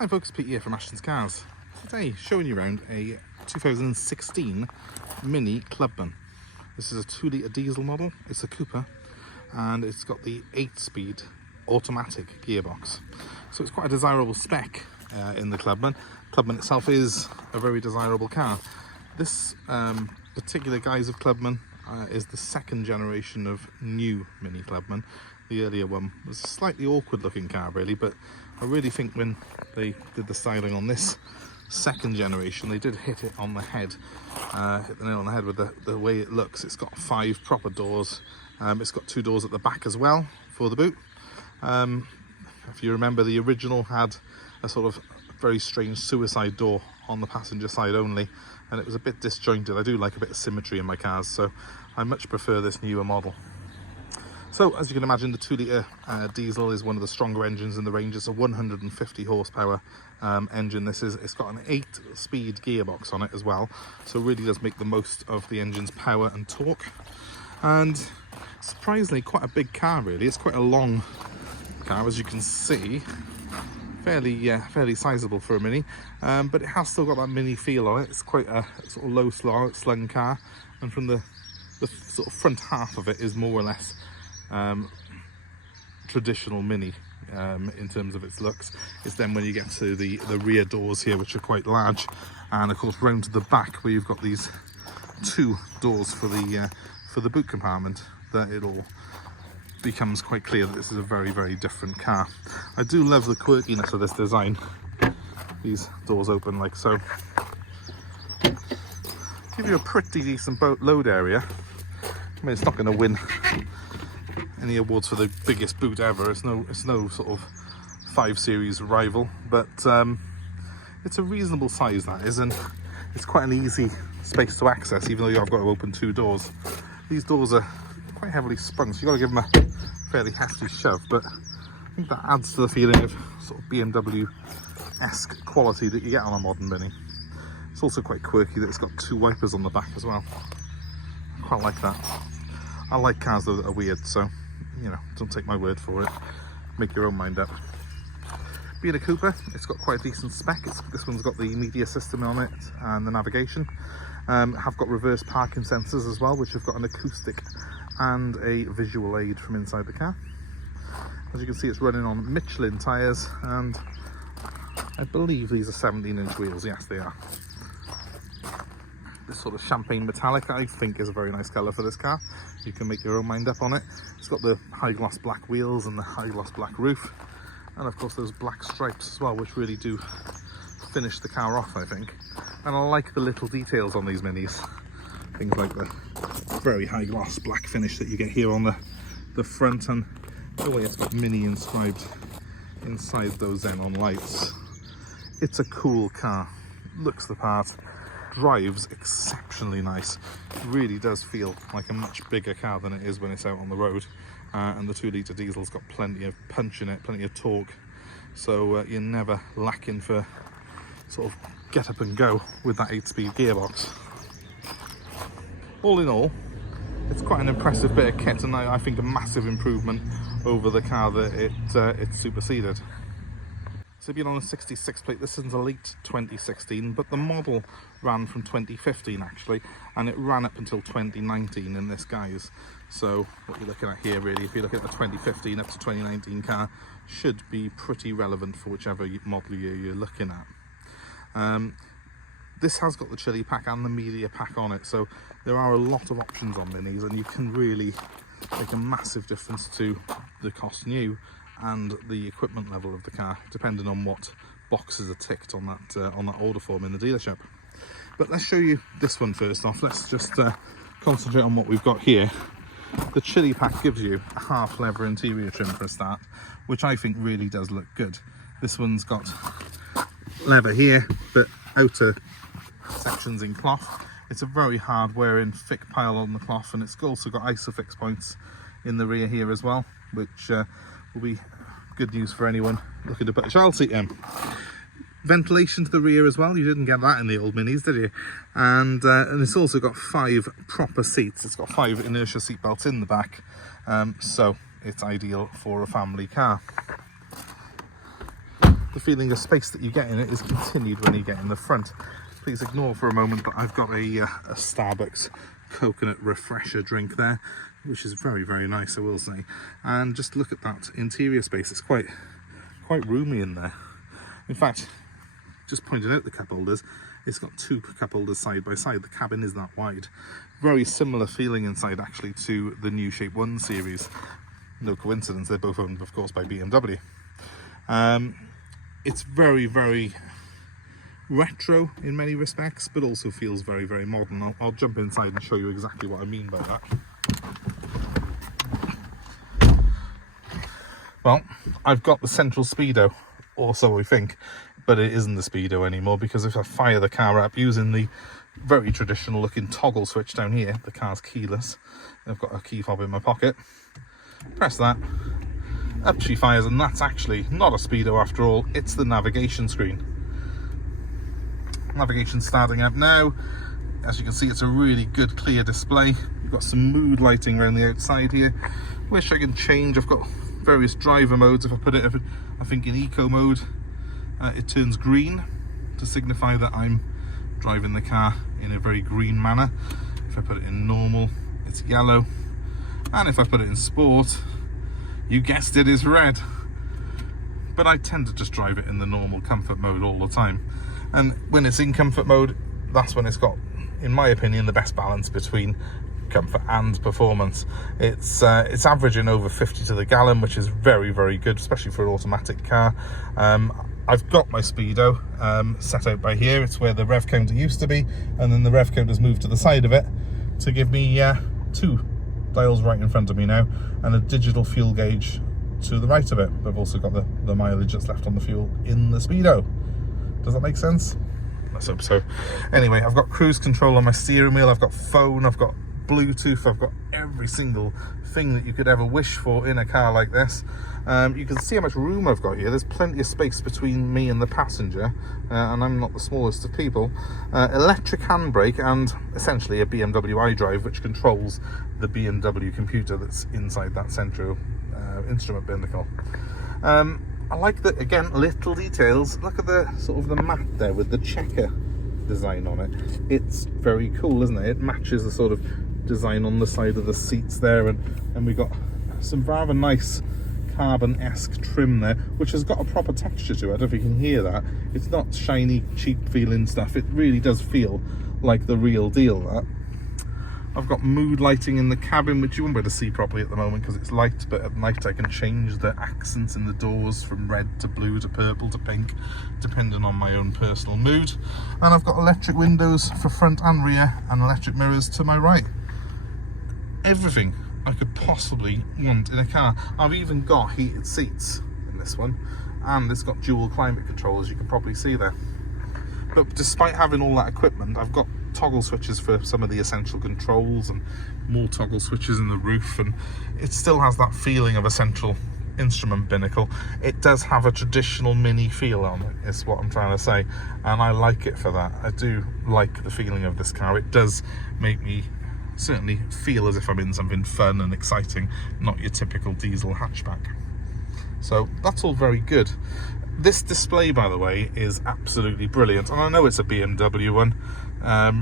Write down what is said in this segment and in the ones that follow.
Hi folks, Pete here from Ashton's Cars. Today showing you around a 2016 Mini Clubman. This is a 2 litre diesel model, it's a Cooper, and it's got the 8-speed automatic gearbox. So it's quite a desirable spec in the Clubman. Clubman itself is a very desirable car. This particular guise of Clubman is the second generation of new Mini Clubman. The earlier one was a slightly awkward looking car really, but I really think when they did the styling on this second generation, they did hit it on the head, hit the nail on the head with the way it looks. It's got 5 proper doors. It's got 2 doors at the back as well for the boot. If you remember, the original had a sort of very strange suicide door on the passenger side only, and it was a bit disjointed. I do like a bit of symmetry in my cars, so I much prefer this newer model. So as you can imagine, the 2 litre diesel is one of the stronger engines in the range. It's a 150 horsepower engine. It's got an 8-speed gearbox on it as well, so it really does make the most of the engine's power and torque. And surprisingly quite a big car really. It's quite a long car, as you can see. Fairly sizable for a Mini, but it has still got that Mini feel on it. It's quite a sort of low slung car, and from the sort of front half of it is more or less traditional Mini in terms of its looks. It's then when you get to the rear doors here, which are quite large, and of course round to the back where you've got these 2 doors for the boot compartment, that it all becomes quite clear that this is a very different car. I do love the quirkiness of this design. These doors open like so, give you a pretty decent boat load area. I mean, it's not going to win any awards for the biggest boot ever. It's no sort of 5 Series rival, but it's a reasonable size, that is, and it's quite an easy space to access, even though you've got to open 2 doors. These doors are quite heavily sprung, so you've got to give them a fairly hefty shove, but I think that adds to the feeling of sort of BMW-esque quality that you get on a modern Mini. It's also quite quirky that it's got 2 wipers on the back as well. I quite like that. I like cars though that are weird, so you know, don't take my word for it. Make your own mind up. Being a Cooper, it's got quite a decent spec. This one's got the media system on it and the navigation. Have got reverse parking sensors as well, which have got an acoustic and a visual aid from inside the car. As you can see, it's running on Michelin tyres, and I believe these are 17-inch wheels. Yes, they are. This sort of champagne metallic, I think, is a very nice colour for this car. You can make your own mind up on it. It's got the high gloss black wheels and the high gloss black roof, and of course those black stripes as well, which really do finish the car off, I think. And I like the little details on these Minis, things like the very high gloss black finish that you get here on the front, and the way it's got Mini inscribed inside those xenon lights. It's a cool car, looks the part, drives exceptionally nice. It really does feel like a much bigger car than it is when it's out on the road, and the 2 litre diesel's got plenty of punch in it, plenty of torque, so you're never lacking for sort of get up and go with that 8-speed gearbox. All in all, it's quite an impressive bit of kit, and I think a massive improvement over the car that it superseded. So being on a 66 plate, this isn't a late 2016, but the model ran from 2015 actually, and it ran up until 2019 in this guise. So what you're looking at here really, if you're looking at a 2015 up to 2019 car, should be pretty relevant for whichever model year you're looking at. This has got the CHILLI pack and the media pack on it, so there are a lot of options on Minis, and you can really make a massive difference to the cost new and the equipment level of the car, depending on what boxes are ticked on that order form in the dealership. But let's show you this one first off. Let's just concentrate on what we've got here. The CHILLI pack gives you a half leather interior trim for a start, which I think really does look good. This one's got leather here, but outer sections in cloth. It's a very hard wearing thick pile on the cloth, and it's also got isofix points in the rear here as well, which will be good news for anyone looking to put a child seat in. Ventilation to the rear as well. You didn't get that in the old Minis, did you? And it's also got 5 proper seats. It's got 5 inertia seat belts in the back, so it's ideal for a family car. the feeling of space that you get in it is continued when you get in the front. Please ignore for a moment that I've got a Starbucks coconut refresher drink there, which is very, very nice, I will say. And just look at that interior space. It's quite roomy in there. In fact, just pointing out the cup holders, it's got two cup holders side by side. The cabin is that wide. Very similar feeling inside actually to the new Shape 1 series. No coincidence, they're both owned of course by BMW. It's very, very retro in many respects, but also feels very, very modern. I'll jump inside and show you exactly what I mean by that. Well, I've got the central speedo, or so we think, but it isn't the speedo anymore, because if I fire the car up using the very traditional looking toggle switch down here, the car's keyless, I've got a key fob in my pocket, press that, up she fires, and that's actually not a speedo after all, it's the navigation screen. Navigation starting up now. As you can see, it's a really good clear display. You've got some mood lighting around the outside here, which I can change. I've got various driver modes. If I put it, I think in eco mode, it turns green to signify that I'm driving the car in a very green manner. If I put it in normal, it's yellow, and if I put it in sport, you guessed it, is red. But I tend to just drive it in the normal comfort mode all the time. And when it's in comfort mode, that's when it's got, in my opinion, the best balance between comfort and performance. It's averaging over 50 to the gallon, which is very, very good, especially for an automatic car. I've got my speedo set out by here. It's where the rev counter used to be, and then the rev counter's moved to the side of it to give me two dials right in front of me now, and a digital fuel gauge to the right of it. But I've also got the mileage that's left on the fuel in the speedo. Does that make sense? Let's hope so. Anyway, I've got cruise control on my steering wheel, I've got phone, I've got Bluetooth, I've got every single thing that you could ever wish for in a car like this. You can see how much room I've got here. There's plenty of space between me and the passenger, and I'm not the smallest of people. Electric handbrake and essentially a BMW iDrive, which controls the BMW computer that's inside that central instrument binnacle. I like that, again, little details. Look at the sort of the mat there with the checker design on it. It's very cool, isn't it? It matches the sort of design on the side of the seats there, and we got some rather nice carbon-esque trim there, which has got a proper texture to it. I don't know if you can hear that. It's not shiny, cheap feeling stuff. It really does feel like the real deal, that. I've got mood lighting in the cabin, which you won't be able to see properly at the moment because it's light, but at night I can change the accents in the doors from red to blue to purple to pink, depending on my own personal mood. And I've got electric windows for front and rear, and electric mirrors to my right. Everything I could possibly want in a car. I've even got heated seats in this one, and it's got dual climate control, as you can probably see there. But despite having all that equipment, I've got toggle switches for some of the essential controls and more toggle switches in the roof, and it still has that feeling of a central instrument binnacle. It does have a traditional Mini feel on it, is what I'm trying to say, and I like it for that. I do like the feeling of this car. It does make me certainly feel as if I'm in something fun and exciting, not your typical diesel hatchback. So that's all very good. This display, by the way, is absolutely brilliant, and I know it's a BMW one,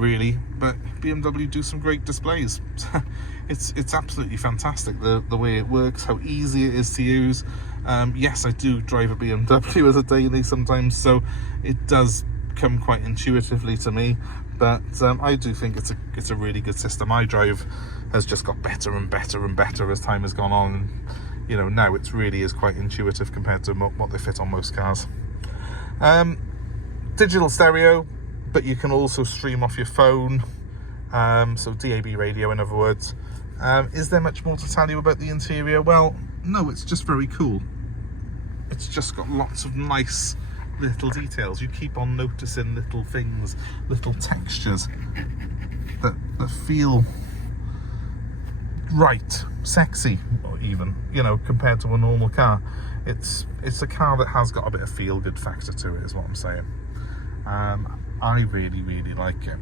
really, but BMW do some great displays. It's absolutely fantastic, the way it works, how easy it is to use. Yes, I do drive a BMW as a daily sometimes, so it does come quite intuitively to me, but I do think it's a really good system. iDrive has just got better and better and better as time has gone on. You know, now it really is quite intuitive compared to what they fit on most cars. Digital stereo, but you can also stream off your phone, so DAB radio in other words. Is there much more to tell you about the interior? Well, no, it's just very cool. It's just got lots of nice little details. You keep on noticing little things, little textures that feel right, sexy, or even, you know, compared to a normal car. It's a car that has got a bit of feel-good factor to it, is what I'm saying. I really, really like it.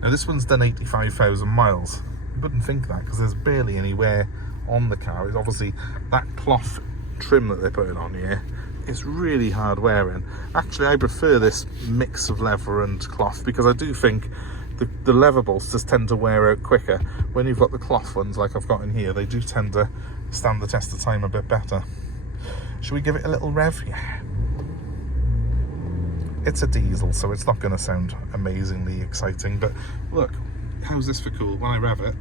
Now, this one's done 85,000 miles. You wouldn't think that, because there's barely any wear on the car. It's obviously that cloth trim that they're putting on here it's really hard wearing. Actually, I prefer this mix of leather and cloth because I do think the leather bolsters tend to wear out quicker. When you've got the cloth ones like I've got in here, they do tend to stand the test of time a bit better. Should we give it a little rev? Yeah. It's a diesel, so it's not going to sound amazingly exciting, but look, how's this for cool? When I rev it,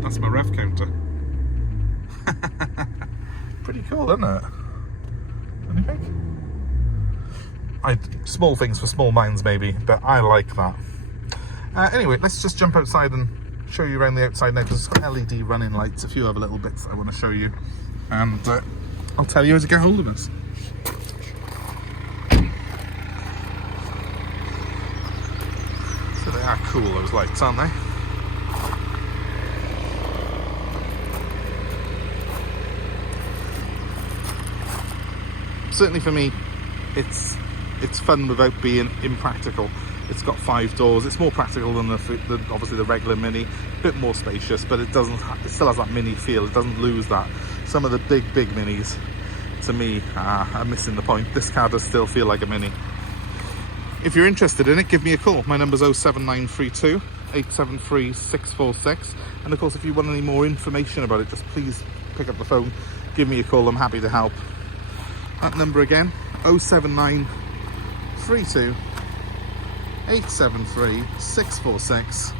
that's my rev counter. Pretty cool, isn't it? What do you think? Small things for small minds maybe, but I like that. Anyway, let's just jump outside and show you around the outside now, because it's got LED running lights, a few other little bits I want to show you, and I'll tell you how to get hold of us. So they are cool, those lights, aren't they? Certainly for me, it's fun without being impractical. It's got 5 doors. It's more practical than obviously the regular Mini. A bit more spacious, but it still has that Mini feel. It doesn't lose that. Some of the big Minis, to me, are missing the point. This car does still feel like a Mini. If you're interested in it, give me a call. My number's 07932 873 646. And of course, if you want any more information about it, just please pick up the phone, give me a call. I'm happy to help. That number again, 07932 873 646.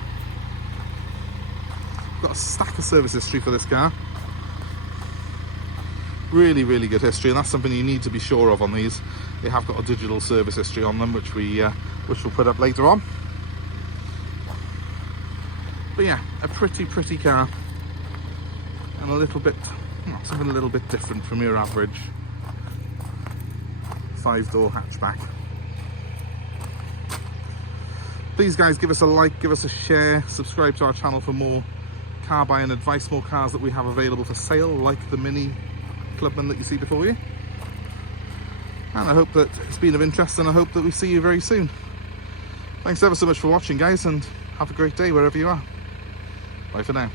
Got a stack of service history for this car. Really good history, and that's something you need to be sure of on these. They have got a digital service history on them, which we'll put up later on. But yeah, a pretty car, and a little bit, something a little bit different from your average 5-door hatchback. Please guys, give us a like, give us a share, subscribe to our channel for more car buying advice, more cars that we have available for sale, like the Mini Clubman that you see before you. And I hope that it's been of interest, and I hope that we see you very soon. Thanks ever so much for watching, guys, and have a great day wherever you are. Bye for now.